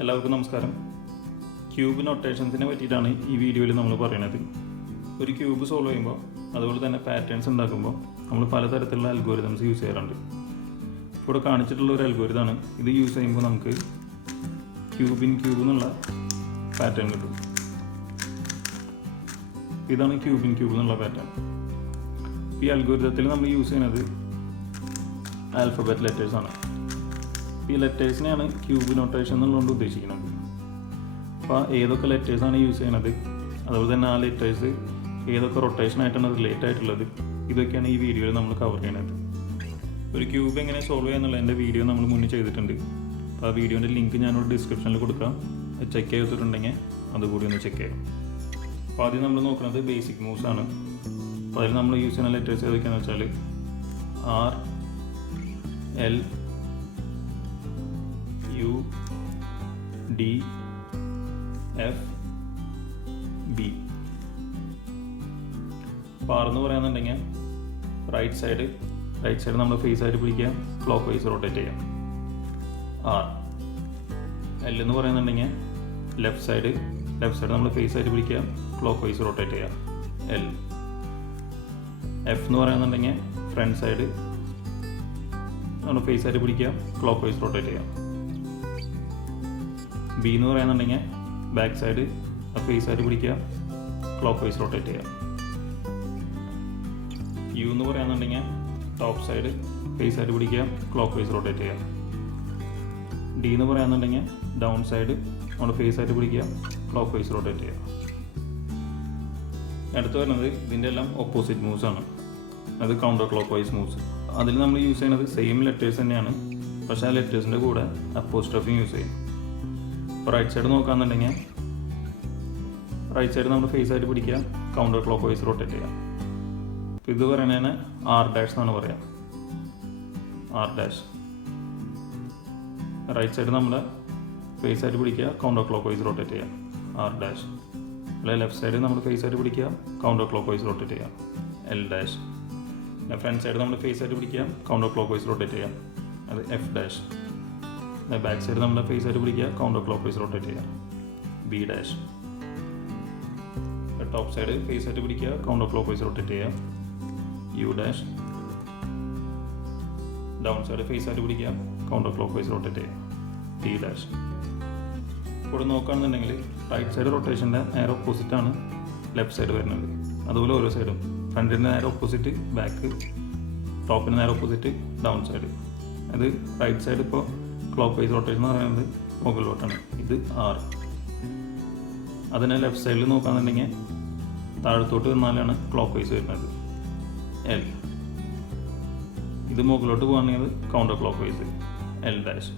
എല്ലാവർക്കും നമസ്കാരം. ക്യൂബ് നൊട്ടേഷൻസിനെ പറ്റിയിട്ടാണ് ഈ വീഡിയോയിൽ നമ്മൾ പറയുന്നത്. ഒരു ക്യൂബ് സോൾവ് ചെയ്യുമ്പോൾ അതുപോലെ തന്നെ പാറ്റേൺസ് ഉണ്ടാക്കുമ്പോൾ നമ്മൾ പലതരത്തിലുള്ള അൽഗോരിതംസ് യൂസ് ചെയ്യാറുണ്ട്. ഇവിടെ കാണിച്ചിട്ടുള്ള ഒരു അൽഗോരിതമാണ്. ഇത് യൂസ് ചെയ്യുമ്പോൾ നമുക്ക് ക്യൂബ് എന്നുള്ള പാറ്റേൺ കിട്ടും. ഇതാണ് ക്യൂബ് എന്നുള്ള പാറ്റേൺ. ഈ അൽഗോരിതത്തിൽ നമ്മൾ യൂസ് ചെയ്യുന്നത് ആൽഫബറ്റ് ലെറ്റേഴ്സാണ്. ഈ ലെറ്റേഴ്സിനെയാണ് ക്യൂബ് നൊട്ടേഷൻ എന്നുള്ളതുകൊണ്ട് ഉദ്ദേശിക്കുന്നത്. അപ്പോൾ ഏതൊക്കെ ലെറ്റേഴ്സാണ് യൂസ് ചെയ്യുന്നത്, അതുപോലെ തന്നെ ആ ലെറ്റേഴ്സ് ഏതൊക്കെ റൊട്ടേഷനായിട്ടാണ് റിലേറ്റ് ആയിട്ടുള്ളത്, ഇതൊക്കെയാണ് ഈ വീഡിയോയിൽ നമ്മൾ കവർ ചെയ്യുന്നത്. ഒരു ക്യൂബ് എങ്ങനെ സോൾവ് ചെയ്യാന്നുള്ളതിൻ്റെ വീഡിയോ നമ്മൾ മുന്നേ ചെയ്തിട്ടുണ്ട്. അപ്പോൾ ആ വീഡിയോൻ്റെ ലിങ്ക് ഞാനൊരു ഡിസ്ക്രിപ്ഷനിൽ കൊടുക്കാം. ചെക്ക് ചെയ്തിട്ടുണ്ടെങ്കിൽ അതുകൂടി ഒന്ന് ചെക്ക് ചെയ്യാം. അപ്പോൾ ആദ്യം നമ്മൾ നോക്കുന്നത് ബേസിക് മൂവ്സ് ആണ്. അപ്പോൾ അതിൽ നമ്മൾ യൂസ് ചെയ്യുന്ന ലെറ്റേഴ്സ് ഏതൊക്കെയാണെന്ന് വെച്ചാൽ R, L, U, D, F, B. പാർ എന്ന് പറയാന്നുണ്ടെങ്കിൽ റൈറ്റ് സൈഡ് നമ്മൾ ഫേസ് ആയിട്ട് പിടിക്കുക, ക്ലോക്ക് വൈസ് റൊട്ടേറ്റ് ചെയ്യാം. ആർ. എൽ എന്ന് പറയുന്നുണ്ടെങ്കിൽ ലെഫ്റ്റ് സൈഡ് നമ്മൾ ഫേസ് ആയിട്ട് പിടിക്കുക, ക്ലോക്ക് വൈസ് റൊട്ടേറ്റ് ചെയ്യാം. എൽ. എഫ് എന്ന് പറയുന്നുണ്ടെങ്കിൽ ഫ്രണ്ട് സൈഡ് നമ്മൾ ഫേസ് ആയിട്ട് പിടിക്കുക, ക്ലോക്ക് വൈസ് റൊട്ടേറ്റ് ചെയ്യാം. ബി എന്ന് പറയുന്നുണ്ടെങ്കിൽ ബാക്ക് സൈഡ് ഫേസ് ആയിട്ട് പിടിക്കുക, ക്ലോക്ക് വൈസ് റൊട്ടേറ്റ് ചെയ്യാം. യു എന്ന് പറയുന്നുണ്ടെങ്കിൽ ടോപ്പ് സൈഡ് ഫേസ് ആയിട്ട് പിടിക്കുക, ക്ലോക്ക് വൈസ് റൊട്ടേറ്റ് ചെയ്യാം. ഡി എന്ന് പറയുന്നുണ്ടെങ്കിൽ ഡൗൺ സൈഡ് നമ്മൾ ഫേസ് ആയിട്ട് പിടിക്കുക, ക്ലോക്ക് വൈസ് റൊട്ടേറ്റ് ചെയ്യാം. അടുത്ത് വരുന്നത് ഇതിൻ്റെ എല്ലാം ഓപ്പോസിറ്റ് മൂവ്സ് ആണ്. അത് കൗണ്ടർ ക്ലോക്ക് വൈസ് മൂവ്സ്. അതിൽ നമ്മൾ യൂസ് ചെയ്യുന്നത് സെയിം ലെറ്റേഴ്സ് തന്നെയാണ്, പക്ഷേ ആ ലെറ്റേഴ്സിൻ്റെ കൂടെ അപ്പോസ്ട്രോഫി യൂസ് ചെയ്യും. ഇപ്പോൾ റൈറ്റ് സൈഡ് നോക്കുകയാണെന്നുണ്ടെങ്കിൽ റൈറ്റ് സൈഡ് നമ്മൾ ഫേസ് ആയിട്ട് പിടിക്കുക, കൗണ്ടർ ക്ലോക്ക് വൈസ് റൊട്ടേറ്റ് ചെയ്യാം. ഇപ്പോൾ ഇത് പറയുന്നതിന് ആർ ഡാഷ് എന്നാണ് പറയാം. R dash. റൈറ്റ് സൈഡ് നമ്മൾ ഫേസ് ആയിട്ട് പിടിക്കുക, കൗണ്ടർ ക്ലോക്ക് വൈസ് റൊട്ടേറ്റ് ചെയ്യാം. R dash. അല്ലെ ലെഫ്റ്റ് സൈഡ് നമ്മൾ ഫേസ് ആയിട്ട് പിടിക്കുക, കൗണ്ടർ ക്ലോക്ക് വൈസ് റൊട്ടേറ്റ് ചെയ്യാം. L dash. ഫ്രണ്ട് സൈഡ് നമ്മൾ ഫേസ് ആയിട്ട് പിടിക്കുക, കൗണ്ടർ ക്ലോക്ക് വൈസ് റൊട്ടേറ്റ് ചെയ്യാം. അത് എഫ് ഡാഷ്. ബാക്ക് സൈഡ് നമ്മൾ ഫേസ് ആയിട്ട് പിടിക്കുക, കൗണ്ടർ ക്ലോക്ക് വൈസ് റൊട്ടേറ്റ് ചെയ്യാം. B dash. Top side face ആയിട്ട് പിടിക്കുക, കൗണ്ടർ ക്ലോക്ക് വൈസ് റൊട്ടേറ്റ് ചെയ്യാം. U dash. Down side face ആയിട്ട് പിടിക്കുക, കൗണ്ടർ ക്ലോക്ക് വൈസ് റൊട്ടേറ്റ് ചെയ്യാം. D dash. ഇവിടെ നോക്കുകയാണെന്നുണ്ടെങ്കിൽ റൈറ്റ് സൈഡ് റൊട്ടേഷൻ്റെ നേരെ ഓപ്പോസിറ്റാണ് ലെഫ്റ്റ് സൈഡ് വരുന്നത്. അതുപോലെ ഓരോ സൈഡും ഫ്രണ്ടിൻ്റെ നേരെ ഓപ്പോസിറ്റ് ബാക്ക്, ടോപ്പിന് നേരെ ഓപ്പോസിറ്റ് ഡൗൺ സൈഡ്. അത് റൈറ്റ് സൈഡ് ഇപ്പോൾ ക്ലോക്ക് വൈസ് റൊട്ടേഷൻ എന്ന് പറയുന്നത് മുകളിലോട്ടാണ്. ഇത് ആർ. അതിനെ ലെഫ്റ്റ് സൈഡിൽ നോക്കുകയാണെന്നുണ്ടെങ്കിൽ താഴത്തോട്ട് വന്നാലാണ് ക്ലോക്ക് വൈസ് വരുന്നത്. എൽ. ഇത് മുകളിലോട്ട് പോകുകയാണെങ്കിൽ counter clock vice. L dash.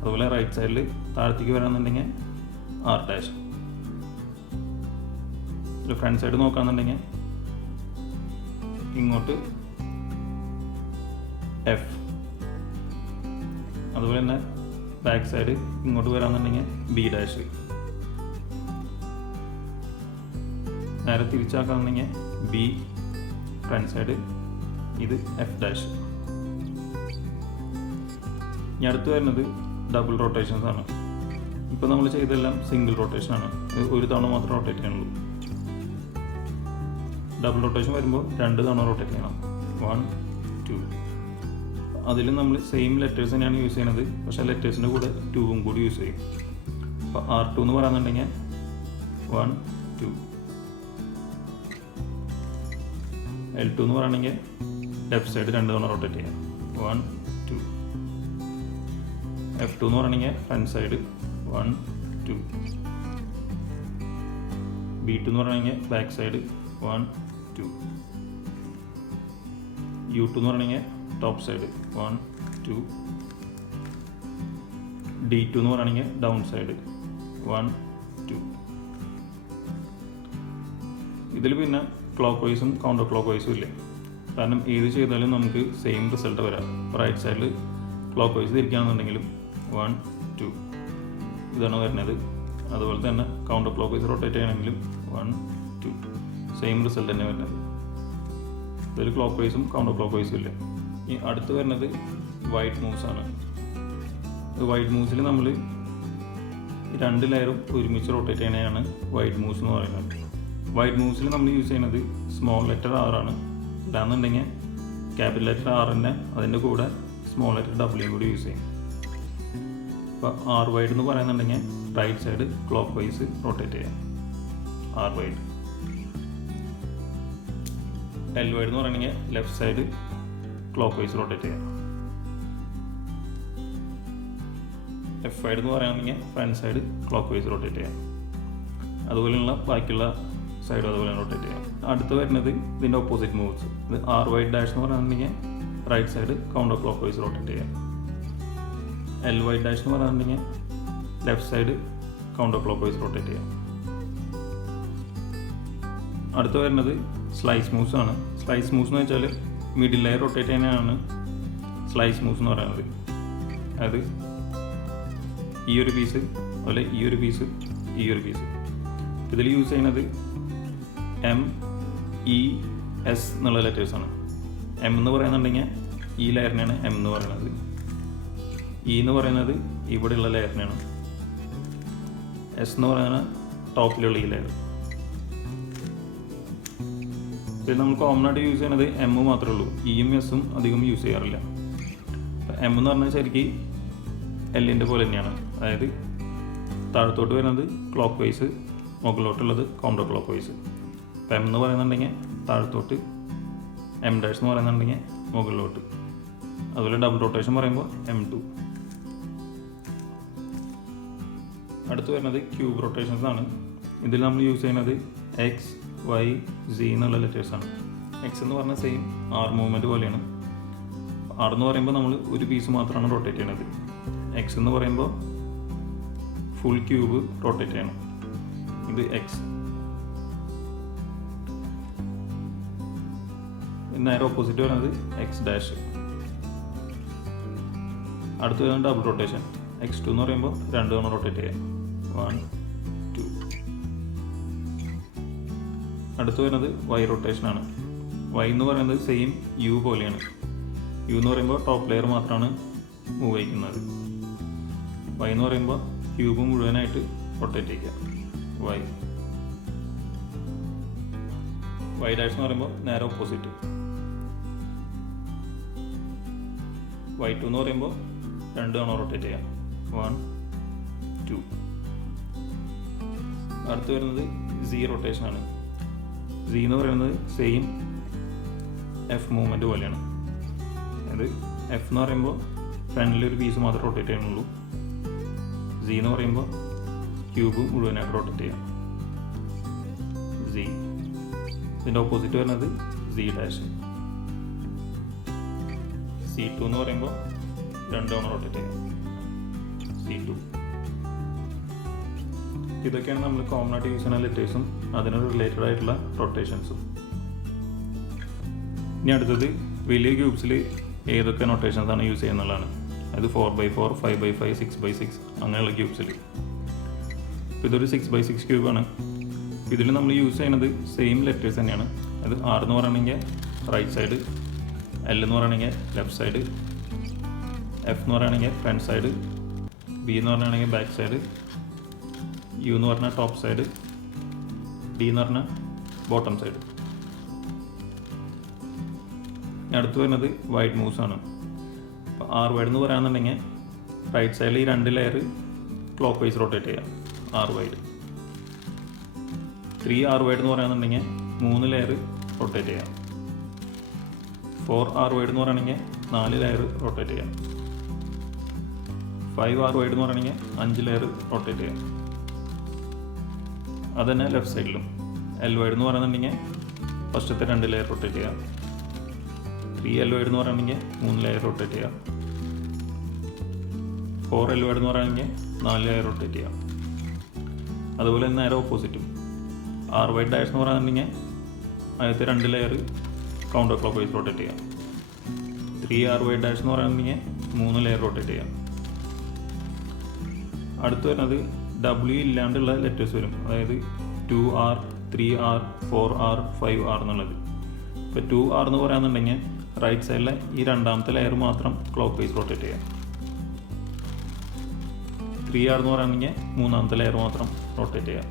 അതുപോലെ റൈറ്റ് സൈഡിൽ താഴത്തേക്ക് വരാമെന്നുണ്ടെങ്കിൽ ആർ ഡാഷ്. ഒരു ഫ്രണ്ട് സൈഡ് നോക്കുകയാണെന്നുണ്ടെങ്കിൽ ഇങ്ങോട്ട് എഫ്. അതുപോലെ തന്നെ ബാക്ക് സൈഡ് ഇങ്ങോട്ട് വരാമെന്നുണ്ടെങ്കിൽ ബി ഡാഷ്. നേരെ തിരിച്ചാക്കാന്നുണ്ടെങ്കിൽ ബി ഫ്രണ്ട് സൈഡ്, ഇത് എഫ് ഡാഷ്. ഇനി അടുത്ത് വരുന്നത് ഡബിൾ റൊട്ടേഷൻസ് ആണ്. ഇപ്പോൾ നമ്മൾ ചെയ്തെല്ലാം സിംഗിൾ റൊട്ടേഷനാണ്, ഒരു തവണ മാത്രം റൊട്ടേറ്റ് ചെയ്യാനുള്ളൂ. ഡബിൾ റൊട്ടേഷൻ വരുമ്പോൾ 2 തവണ റൊട്ടേറ്റ് ചെയ്യണം. 1, 2. അതിൽ നമ്മൾ സെയിം ലെറ്റേഴ്സ് തന്നെയാണ് യൂസ് ചെയ്യുന്നത്, പക്ഷേ ലെറ്റേഴ്സിൻ്റെ കൂടെ 2 കൂടി യൂസ് ചെയ്യും. അപ്പോൾ R2 എന്ന് പറയുന്നുണ്ടെങ്കിൽ 1, 2. L2 എന്ന് പറയുകയാണെങ്കിൽ ലെഫ്റ്റ് സൈഡ് 2 തവണ റൊട്ടേറ്റ് ചെയ്യാം. 1, 2. F2 എന്ന് പറയുകയാണെങ്കിൽ ഫ്രണ്ട് സൈഡ് 1, 2. B2 എന്ന് പറയുകയാണെങ്കിൽ ബാക്ക് സൈഡ് 1, 2. U2 എന്ന് പറയുകയാണെങ്കിൽ ടോപ്പ് സൈഡ് 1, 2. D2 എന്ന് പറയുകയാണെങ്കിൽ ഡൗൺ സൈഡ് 1, 2. ഇതിൽ പിന്നെ ക്ലോക്ക് വൈസും കൗണ്ടർ ക്ലോക്ക് വൈസും ഇല്ല. കാരണം ഏത് ചെയ്താലും നമുക്ക് സെയിം റിസൾട്ട് വരാം. റൈറ്റ് സൈഡിൽ ക്ലോക്ക് വൈസ് തിരിക്കുകയാണെന്നുണ്ടെങ്കിലും 1, 2 ഇതാണ് വരുന്നത്. അതുപോലെ തന്നെ കൗണ്ടർ ക്ലോക്ക് വൈസ് റൊട്ടേറ്റ് ചെയ്യണമെങ്കിലും 1, 2 സെയിം റിസൾട്ട് തന്നെ വരുന്നത്. ഇതിൽ ക്ലോക്ക് വൈസും കൗണ്ടർ ക്ലോക്ക് വൈസും ഇല്ല. ഈ അടുത്ത് വരുന്നത് വൈറ്റ് മൂവ്സ് ആണ്. വൈറ്റ് മൂവ്സിൽ നമ്മൾ ഈ 2 ലെയറും ഒരുമിച്ച് റൊട്ടേറ്റ് ചെയ്യുന്നതാണ് വൈഡ് മൂവ്സ് എന്ന് പറയുന്നത്. വൈഡ് മൂവ്സിൽ നമ്മൾ യൂസ് ചെയ്യുന്നത് സ്മോൾ ലെറ്റർ R ആണ്. അല്ലാന്നുണ്ടെങ്കിൽ ക്യാപിറ്റൽ ലെറ്റർ R തന്നെ അതിൻ്റെ കൂടെ സ്മോൾ ലെറ്റർ W കൂടി യൂസ് ചെയ്യും. ഇപ്പോൾ R വൈഡ് എന്ന് പറയുന്നുണ്ടെങ്കിൽ right side clockwise rotate ചെയ്യാം, R വൈഡ്. L വൈഡ് എന്ന് പറയുകയാണെങ്കിൽ left side clockwise rotate ചെയ്യാം. F വൈഡ് എന്ന് പറയുകയാണെങ്കിൽ front side clockwise rotate ചെയ്യാം. അതുപോലെയുള്ള ബാക്കിയുള്ള സൈഡ് അതുപോലെ റൊട്ടേറ്റ് ചെയ്യാം. അടുത്ത് വരുന്നത് ഇതിൻ്റെ ഓപ്പോസിറ്റ് മൂവ്സ്. ഇത് R വൈഡ് ഡാഷ് എന്ന് പറയുകയാണെങ്കിൽ right side counter clockwise rotate ചെയ്യാം. L വൈഡ് ഡാഷ് എന്ന് പറയുകയാണെങ്കിൽ left side counter clockwise rotate ചെയ്യാം. അടുത്ത് വരുന്നത് സ്ലൈസ് മൂവ്സ് ആണ്. സ്ലൈസ് മൂവ്സ് എന്ന് വെച്ചാൽ മിഡിൽ ലെയർ റൊട്ടേറ്റ് ചെയ്യാനാണ് സ്ലൈസ് മൂവ്സ് എന്ന് പറയുന്നത്. അതായത് ഈ ഒരു പീസ് അതുപോലെ ഈ ഒരു പീസ് ഈ ഒരു പീസ്. ഇതിൽ യൂസ് ചെയ്യുന്നത് MES എന്നുള്ള ലെറ്റേഴ്സാണ്. M എന്ന് പറയുന്നുണ്ടെങ്കിൽ ഈ ലെയറിനെയാണ് M എന്ന് പറയുന്നത്. E എന്ന് പറയുന്നത് ഇവിടെയുള്ള ലെയറിനെയാണ്. S എന്ന് പറയുന്നത് ടോപ്പിലുള്ള ഈ ലെയർ. ഇതിൽ നമ്മൾ കോമൺ ആയിട്ട് യൂസ് ചെയ്യുന്നത് M മാത്രമേ ഉള്ളൂ. Eയും Sഉം അധികം യൂസ് ചെയ്യാറില്ല. M എന്ന് പറഞ്ഞാൽ ശരിക്കും Lൻ്റെ പോലെ തന്നെയാണ്. അതായത് താഴത്തോട്ട് വരുന്നത് ക്ലോക്ക് വൈസ്, മുകളിലോട്ടുള്ളത് കൗണ്ടർ ക്ലോക്ക് വൈസ്. ഇപ്പോൾ M എന്ന് പറയുന്നുണ്ടെങ്കിൽ താഴത്തോട്ട്, M ഡാഷ് എന്ന് പറയുന്നുണ്ടെങ്കിൽ മുകളിലോട്ട്. അതുപോലെ ഡബിൾ റൊട്ടേഷൻ പറയുമ്പോൾ M2. അടുത്ത് വരുന്നത് ക്യൂബ് റൊട്ടേഷൻസ് ആണ്. ഇതിൽ നമ്മൾ യൂസ് ചെയ്യുന്നത് X, Y, Z എന്നുള്ള ലെറ്റേഴ്സാണ്. X എന്ന് പറഞ്ഞാൽ സെയിം R മൂവ്മെൻറ്റ് പോലെയാണ്. R എന്ന് പറയുമ്പോൾ നമ്മൾ ഒരു പീസ് മാത്രമാണ് റൊട്ടേറ്റ് ചെയ്യുന്നത്. X എന്ന് പറയുമ്പോൾ ഫുൾ ക്യൂബ് റൊട്ടേറ്റ് ചെയ്യണം. ഇത് X. നേരെ ഓപ്പോസിറ്റ് വരുന്നത് X ഡാഷ്. അടുത്ത് വരുന്നത് ഡബിൾ റൊട്ടേഷൻ. X2 എന്ന് പറയുമ്പോൾ 2 തവണ റൊട്ടേറ്റ് ചെയ്യാം. 1, 2. അടുത്ത് വരുന്നത് Y റൊട്ടേഷനാണ്. Y എന്ന് പറയുന്നത് സെയിം U പോലെയാണ്. U എന്ന് പറയുമ്പോൾ ടോപ്പ് ലെയർ മാത്രമാണ് മൂവ് ചെയ്യിക്കുന്നത്. Y എന്ന് പറയുമ്പോൾ ക്യൂബ് മുഴുവനായിട്ട് റൊട്ടേറ്റ് ചെയ്യുക. Y ഡാഷ് എന്ന് പറയുമ്പോൾ നേരെ ഓപ്പോസിറ്റ്. Y2 എന്ന് പറയുമ്പോൾ 2 തവണ റൊട്ടേറ്റ് ചെയ്യാം. 1, 2. അടുത്ത് വരുന്നത് Z റൊട്ടേഷനാണ്. Z എന്ന് പറയുന്നത് സെയിം F മൂവ്മെൻറ്റ് പോലെയാണ്. അതായത് F എന്ന് പറയുമ്പോൾ ഫ്രണ്ടിലൊരു പീസ് മാത്രമേ റൊട്ടേറ്റ് ചെയ്യുന്നുള്ളൂ. Z എന്ന് പറയുമ്പോൾ ക്യൂബ് മുഴുവനായിട്ട് റൊട്ടേറ്റ് ചെയ്യാം. Z. ഇതിൻ്റെ ഓപ്പോസിറ്റ് വരുന്നത് Z ഡാഷ്. C2 എന്ന് പറയുമ്പോൾ 2 തവണ റൊട്ടേറ്റ് ചെയ്യാം. C2. ഇതൊക്കെയാണ് നമ്മൾ കോമൺ ആയിട്ട് യൂസ് ചെയ്യുന്ന ലെറ്റേഴ്സും അതിനോട് റിലേറ്റഡ് ആയിട്ടുള്ള റൊട്ടേഷൻസും. ഇനി അടുത്തത് വലിയ ക്യൂബ്സിൽ ഏതൊക്കെ നൊട്ടേഷൻസാണ് യൂസ് ചെയ്യുന്നതാണ്. അത് 4x4, 5x5, 6x6 അങ്ങനെയുള്ള ക്യൂബ്സിൽ. ഇപ്പോൾ ഇതൊരു 6x6 ക്യൂബാണ്. ഇതിൽ നമ്മൾ യൂസ് ചെയ്യുന്നത് സെയിം ലെറ്റേഴ്സ് തന്നെയാണ്. അത് R എന്ന് പറയുകയാണെങ്കിൽ റൈറ്റ് സൈഡ്, L എന്ന് പറയുകയാണെങ്കിൽ ലെഫ്റ്റ് സൈഡ്, F എന്ന് പറയുകയാണെങ്കിൽ ഫ്രണ്ട് സൈഡ്, B എന്ന് പറയുകയാണെങ്കിൽ ബാക്ക് സൈഡ്, U എന്ന് പറഞ്ഞാൽ ടോപ്പ് സൈഡ്, D എന്ന് പറഞ്ഞാൽ ബോട്ടം സൈഡ്. അടുത്ത് വരുന്നത് വൈഡ് മൂവ്സ് ആണ്. അപ്പോൾ R വൈഡ് എന്ന് പറയുകയാണെന്നുണ്ടെങ്കിൽ റൈറ്റ് സൈഡിൽ ഈ 2 ലെയർ ക്ലോക്ക് വൈസ് റൊട്ടേറ്റ് ചെയ്യാം. R wide. 3R വൈഡ് എന്ന് പറയുകയാണെന്നുണ്ടെങ്കിൽ 3 ലെയർ റൊട്ടേറ്റ് ചെയ്യാം. 4R വൈഡ് എന്ന് പറയുകയാണെങ്കിൽ 4 ലെയർ റൊട്ടേറ്റ് ചെയ്യാം. 5R വൈഡ് എന്ന് പറയുകയാണെങ്കിൽ 5 ലെയർ റൊട്ടേറ്റ് ചെയ്യാം. അതുതന്നെ ലെഫ്റ്റ് സൈഡിലും. L വൈഡ് എന്ന് പറയുന്നുണ്ടെങ്കിൽ ഫസ്റ്റത്തെ 2 ലെയർ റൊട്ടേറ്റ് ചെയ്യാം. 3L വൈഡ് എന്ന് പറയുകയാണെങ്കിൽ 3 ലെയർ റൊട്ടേറ്റ് ചെയ്യാം. 4L വൈഡ് എന്ന് പറയുകയാണെങ്കിൽ 4 ലെയർ റൊട്ടേറ്റ് ചെയ്യാം. അതുപോലെ തന്നെ നേരെ ഓപ്പോസിറ്റും. R വൈഡ് ഡാഷ് എന്ന് പറയുന്നുണ്ടെങ്കിൽ ആദ്യത്തെ 2 layer counter clockwise rotate ചെയ്യാം. 3R വൈഡ് ഡാഷ് എന്ന് പറയുന്നുണ്ടെങ്കിൽ 3 ലെയർ റൊട്ടേറ്റ് ചെയ്യാം. അടുത്ത് വരുന്നത് W ഇല്ലാണ്ടുള്ള ലെറ്റേഴ്സ് വരും. അതായത് 2R, 3R, 4R, 5R എന്നുള്ളത്. ഇപ്പോൾ 2R എന്ന് പറയുകയാണെന്നുണ്ടെങ്കിൽ റൈറ്റ് സൈഡിലെ ഈ 2ാമത്തെ ലെയർ മാത്രം ക്ലോക്ക് വൈസ് റൊട്ടേറ്റ് ചെയ്യാം. 3R എന്ന് പറയുകയാണെങ്കിൽ മൂന്നാമത്തെ ലെയർ മാത്രം റൊട്ടേറ്റ് ചെയ്യാം.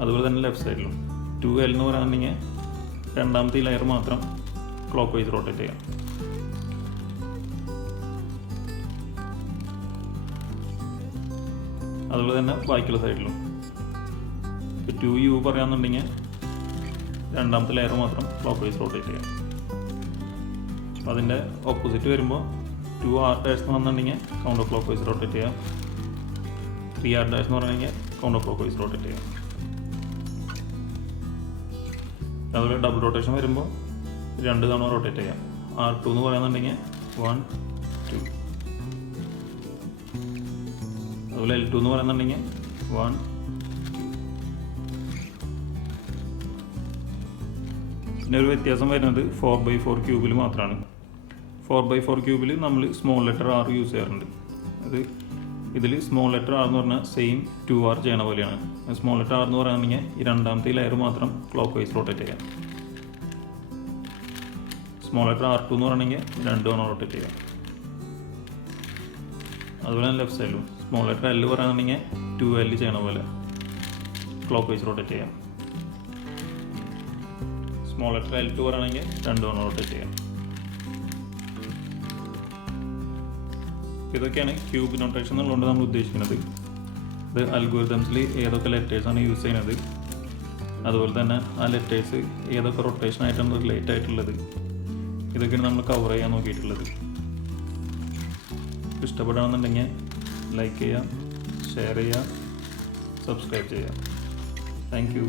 അതുപോലെ തന്നെ ലെഫ്റ്റ് സൈഡിലും 2L എന്ന് പറയുകയാണെങ്കിൽ രണ്ടാമത്തെ ലെയർ മാത്രം ക്ലോക്ക് വൈസ് റൊട്ടേറ്റ് ചെയ്യാം. അതുപോലെ തന്നെ ബാക്കിയുള്ള സൈഡിലും 2U പറയാന്നുണ്ടെങ്കിൽ രണ്ടാമത്തെ ലെയർ മാത്രം ക്ലോക്ക് വൈസ് റൊട്ടേറ്റ് ചെയ്യാം. അപ്പോൾ അതിൻ്റെ ഓപ്പോസിറ്റ് വരുമ്പോൾ 2R ഡാഷ് എന്ന് പറഞ്ഞിട്ടുണ്ടെങ്കിൽ കൗണ്ടർ ക്ലോക്ക് വൈസ് റൊട്ടേറ്റ് ചെയ്യാം. 3R ഡാഷ് എന്ന് പറഞ്ഞിട്ടുണ്ടെങ്കിൽ കൗണ്ടർ ക്ലോക്ക് വൈസ് റൊട്ടേറ്റ് ചെയ്യാം. അതുപോലെ ഡബിൾ റൊട്ടേഷൻ വരുമ്പോൾ 2 തവണ റൊട്ടേറ്റ് ചെയ്യാം. R2 എന്ന് പറയുന്നുണ്ടെങ്കിൽ 1 2. അതുപോലെ L2 എന്ന് പറയുന്നുണ്ടെങ്കിൽ 1 2. പിന്നെ ഒരു വ്യത്യാസം വരുന്നത് 4x4 ക്യൂബിൽ മാത്രമാണ്. 4x4 ക്യൂബിൽ നമ്മൾ സ്മോൾ ലെറ്റർ R യൂസ് ചെയ്യാറുണ്ട്. അത് ഇതിൽ സ്മോൾ ലെറ്റർ R എന്ന് പറഞ്ഞാൽ സെയിം 2R ചെയ്യണ പോലെയാണ്. സ്മോൾ ലെറ്റർ R എന്ന് പറയുകയാണെങ്കിൽ ഈ രണ്ടാമത്തെ ലെയർ മാത്രം ക്ലോക്ക് വൈസ് റൊട്ടേറ്റ് ചെയ്യാം. സ്മോൾ ലെറ്റർ R2 എന്ന് പറയുകയാണെങ്കിൽ 2 തവണ റൊട്ടേറ്റ് ചെയ്യാം. അതുപോലെ തന്നെ ലെഫ്റ്റ് സൈഡിലും സ്മോൾ ലെറ്റർ L പറയുകയാണെങ്കിൽ 2L ചെയ്യണ പോലെ ക്ലോക്ക് വൈസ് റൊട്ടേറ്റ് ചെയ്യാം. സ്മോൾ ലെറ്റർ L2 പറയുകയാണെങ്കിൽ 2 തവണ റൊട്ടേറ്റ് ചെയ്യാം. ഇതൊക്കെയാണ് ക്യൂബ് നൊട്ടേഷൻ എന്നുള്ളതുകൊണ്ട് നമ്മൾ ഉദ്ദേശിക്കുന്നത്. ഇത് അൽഗോരിതംസിൽ ഏതൊക്കെ ലെറ്റേഴ്സാണ് യൂസ് ചെയ്യുന്നത്, അതുപോലെ തന്നെ ആ ലെറ്റേഴ്സ് ഏതൊക്കെ റൊട്ടേഷൻ ആയിട്ടാണ് റിലേറ്റ് ആയിട്ടുള്ളത്, ഇതൊക്കെയാണ് നമ്മൾ കവർ ചെയ്യാൻ നോക്കിയിട്ടുള്ളത്. ഇഷ്ടപ്പെടുകയാണെന്നുണ്ടെങ്കിൽ ലൈക്ക് ചെയ്യുക, ഷെയർ ചെയ്യുക, സബ്സ്ക്രൈബ് ചെയ്യുക. Thank you.